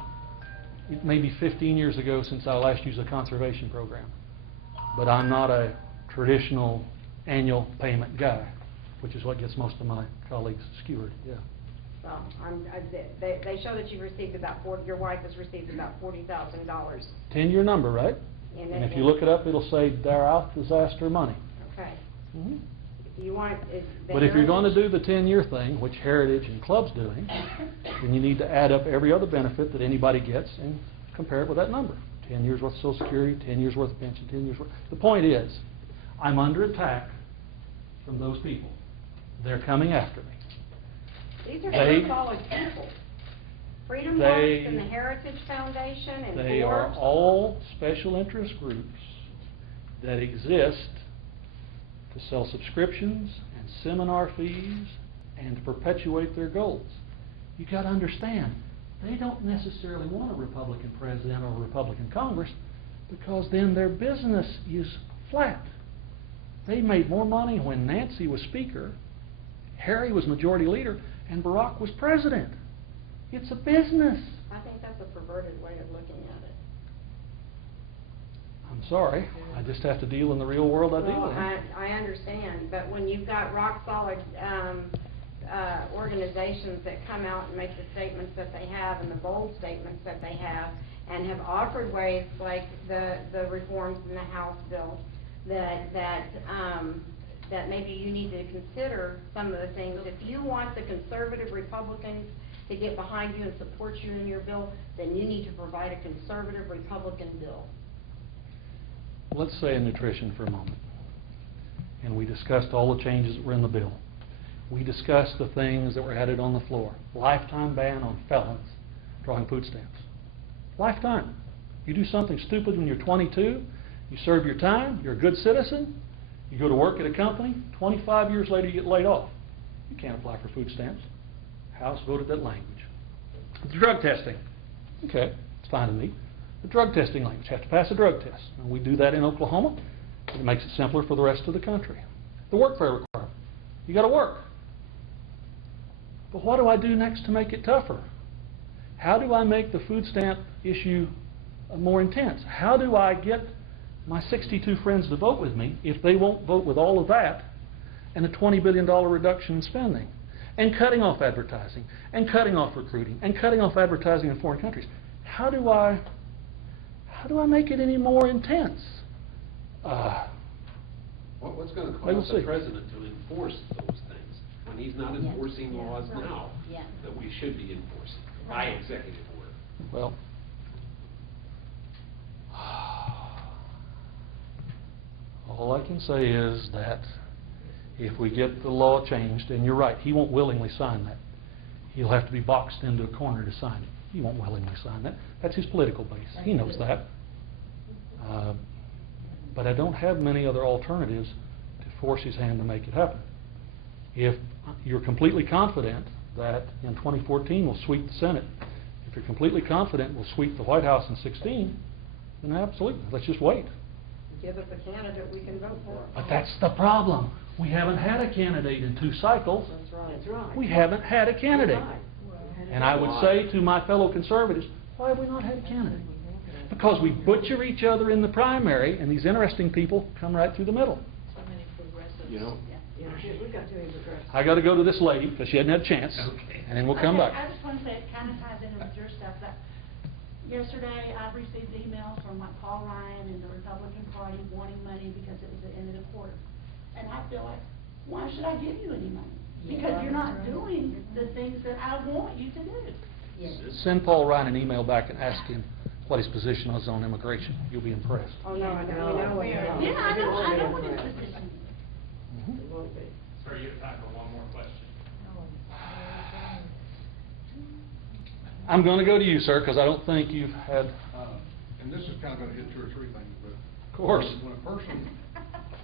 It may be 15 years ago since I last used a conservation program. But I'm not a traditional annual payment guy, which is what gets most of my colleagues skewered, yeah. Well, they show that you've received about your wife has received about $40,000. 10-year number, right? And if you look it up, it'll say drought disaster money. Okay. Mm-hmm. If you want, But if you're going to do the 10-year thing, which Heritage and Club's doing, then you need to add up every other benefit that anybody gets and compare it with that number. 10 years worth of Social Security, 10 years worth of pension, 10 years worth. The point is, I'm under attack from those people. They're coming after me. These are very solid people. Freedom Works and the Heritage Foundation and they are all special interest groups that exist to sell subscriptions and seminar fees and to perpetuate their goals. You've got to understand, they don't necessarily want a Republican president or a Republican Congress because then their business is flat. They made more money when Nancy was Speaker, Harry was Majority Leader, and Barack was President. It's a business. I think that's a perverted way of looking at it. I'm sorry. I just have to deal in the real world I deal in. I understand, but when you've got rock-solid organizations that come out and make the statements that they have and the bold statements that they have and have offered ways like the reforms in the House bill that maybe you need to consider some of the things. If you want the conservative Republicans to get behind you and support you in your bill, then you need to provide a conservative Republican bill. Let's say in nutrition for a moment. And we discussed all the changes that were in the bill. We discussed the things that were added on the floor. Lifetime ban on felons drawing food stamps. Lifetime. You do something stupid when you're 22, you serve your time, you're a good citizen, you go to work at a company, 25 years later you get laid off. You can't apply for food stamps. House voted that language. The drug testing. Okay, it's fine to me. The drug testing language. Have to pass a drug test. And we do that in Oklahoma. It makes it simpler for the rest of the country. The workfare requirement. You got to work. But what do I do next to make it tougher? How do I make the food stamp issue more intense? How do I get my 62 friends to vote with me if they won't vote with all of that and a $20 billion reduction in spending? And cutting off advertising, and cutting off recruiting, and cutting off advertising in foreign countries. How do I make it any more intense? What's going to cause the president to enforce those things when he's not enforcing laws now that we should be enforcing by executive order? Well, all I can say is that if we get the law changed, and you're right, he won't willingly sign that. He'll have to be boxed into a corner to sign it. He won't willingly sign that. That's his political base. He knows that. But I don't have many other alternatives to force his hand to make it happen. If you're completely confident that in 2014 we'll sweep the Senate, if you're completely confident we'll sweep the White House in 2016, then absolutely, let's just wait. Give us a candidate we can vote for. But that's the problem. We haven't had a candidate in 2 cycles. That's right. That's right. We haven't had a candidate. And I would say to my fellow conservatives, why have we not had a candidate? Because we butcher each other in the primary, and these interesting people come right through the middle. So many progressives. You know? We've got too many progressives. I got to go to this lady because she hadn't had a chance, and then we'll come back. I just want to say it kind of ties in with your stuff. That yesterday I received emails from Paul Ryan and the Republican Party wanting money because it was the end of the quarter. And I feel like, why should I give you any money? Because you're not doing the things that I want you to do. Send Paul Ryan an email back and ask him what his position is on immigration. You'll be impressed. Oh, no, I know. Yeah, I know what his position is. Sir, you have time for one more question. I'm going to go to you, sir, because I don't think you've had... and this is kind of going to hit 2 or 3 things, but... Of course.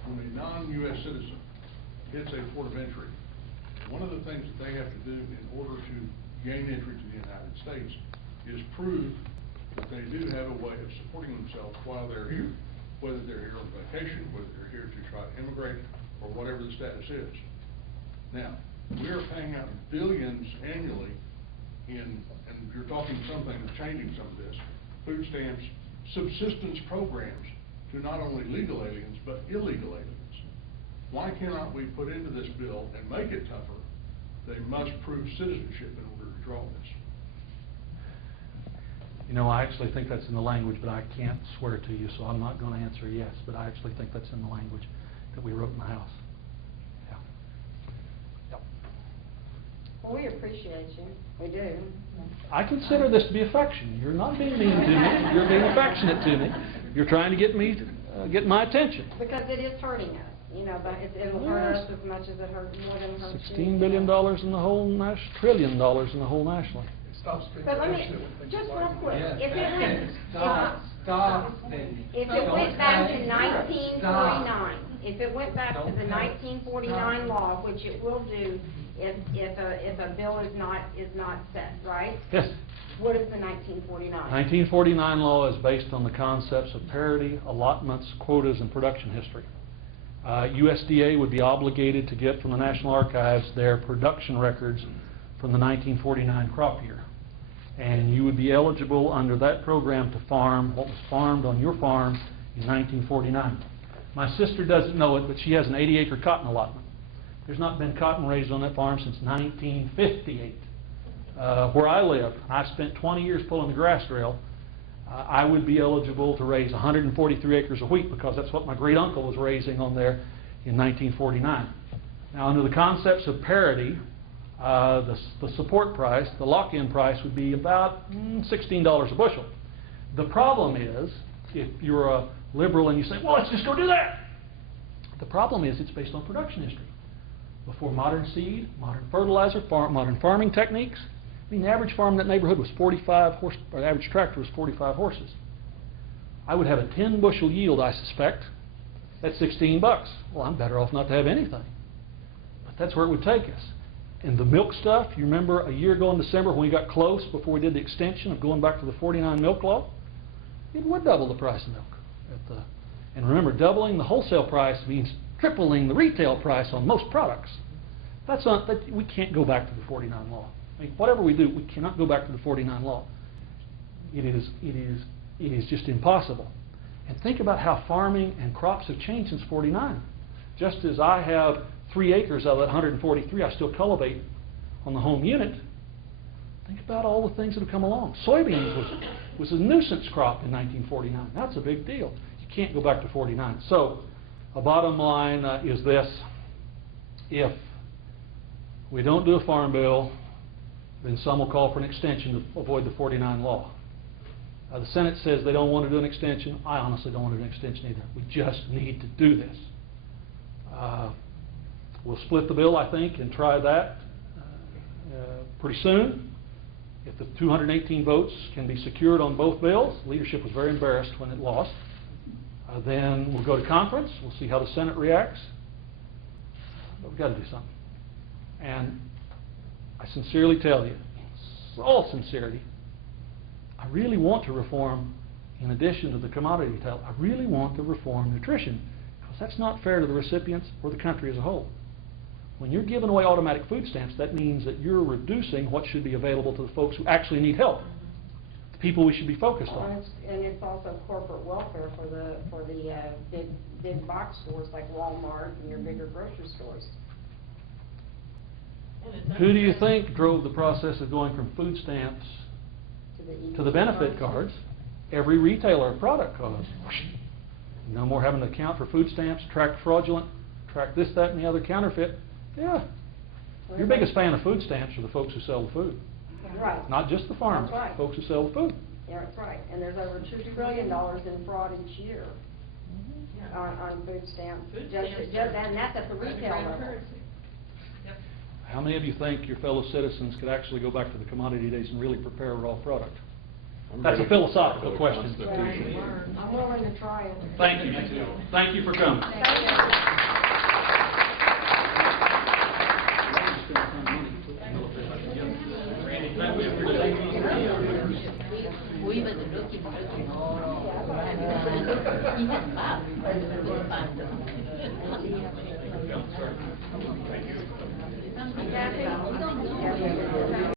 When a non-U.S. citizen hits a port of entry, one of the things that they have to do in order to gain entry to the United States is prove that they do have a way of supporting themselves while they're here, whether they're here on vacation, whether they're here to try to immigrate, or whatever the status is. Now, we are paying out billions annually in, and you're talking something, changing some of this, food stamps, subsistence programs to not only legal aliens, but illegal aliens. Why cannot we put into this bill and make it tougher? They must prove citizenship in order to draw this. You know, I actually think that's in the language, but I can't swear to you, so I'm not going to answer yes, but I actually think that's in the language that we wrote in the House. Yeah. Yep. Well, we appreciate you. We do. I consider this to be affection. You're not being mean to me. You're being affectionate to me. You're trying to get me, get my attention. Because it is hurting us. You know, but it'll hurt us as much as it hurts, more than it hurts you. $16 billion in the whole trillion dollars in the whole nationally. But let me, just real quick, if it went, Stop. if it went back to 1949, if it went back to the 1949 law, which it will do if a bill is not set, right? Yes. What is the 1949? 1949 law is based on the concepts of parity, allotments, quotas, and production history. USDA would be obligated to get from the National Archives their production records from the 1949 crop year. And you would be eligible under that program to farm what was farmed on your farm in 1949. My sister doesn't know it, but she has an 80-acre cotton allotment. There's not been cotton raised on that farm since 1958. Where I live, I spent 20 years pulling the grass drill. I would be eligible to raise 143 acres of wheat because that's what my great uncle was raising on there in 1949. Now, under the concepts of parity, the support price, the lock-in price, would be about $16 a bushel. The problem is, if you're a liberal and you say, well, let's just go do that. The problem is it's based on production history. Before modern seed, modern fertilizer, modern farming techniques, I mean, the average farm in that neighborhood was 45 horse, or the average tractor was 45 horses. I would have a 10 bushel yield, I suspect. That's $16. Well, I'm better off not to have anything. But that's where it would take us. And the milk stuff, you remember a year ago in December when we got close before we did the extension of going back to the 49 milk law? It would double the price of milk. And remember, doubling the wholesale price means tripling the retail price on most products. That's not, we can't go back to the 49 law. I mean, whatever we do, we cannot go back to the 49 law. It is just impossible. And think about how farming and crops have changed since 49. Just as I have 3 acres out of that 143, I still cultivate on the home unit. Think about all the things that have come along. Soybeans was a nuisance crop in 1949. That's a big deal. You can't go back to 49. So, a bottom line is this. If we don't do a farm bill, then some will call for an extension to avoid the 49 law. The Senate says they don't want to do an extension. I honestly don't want to do an extension either. We just need to do this. We'll split the bill, I think, and try that pretty soon. If the 218 votes can be secured on both bills, leadership was very embarrassed when it lost. Then we'll go to conference. We'll see how the Senate reacts. But we've got to do something. And I sincerely tell you, in all sincerity, I really want to reform, in addition to the commodity title, I really want to reform nutrition, because that's not fair to the recipients or the country as a whole. When you're giving away automatic food stamps, that means that you're reducing what should be available to the folks who actually need help, the people we should be focused on. And it's also corporate welfare for the big box stores like Walmart and your bigger grocery stores. Who do you think drove the process of going from food stamps to the benefit cards? Every retailer of product cards. No more having to account for food stamps, track fraudulent, track this, that, and the other counterfeit. Yeah. Your biggest fan of food stamps are the folks who sell the food. Right. Not just the farmers, That's right. Folks who sell the food. Yeah, that's right. And there's over $2 trillion in fraud each year on food stamps. And that's at the retail level. How many of you think your fellow citizens could actually go back to the commodity days and really prepare a raw product? That's a philosophical question. I'm willing to try it. Thank you. Thank you for coming. Thank you. we was looking. He had Bob, we found him. Thank you. Kathy, you don't know.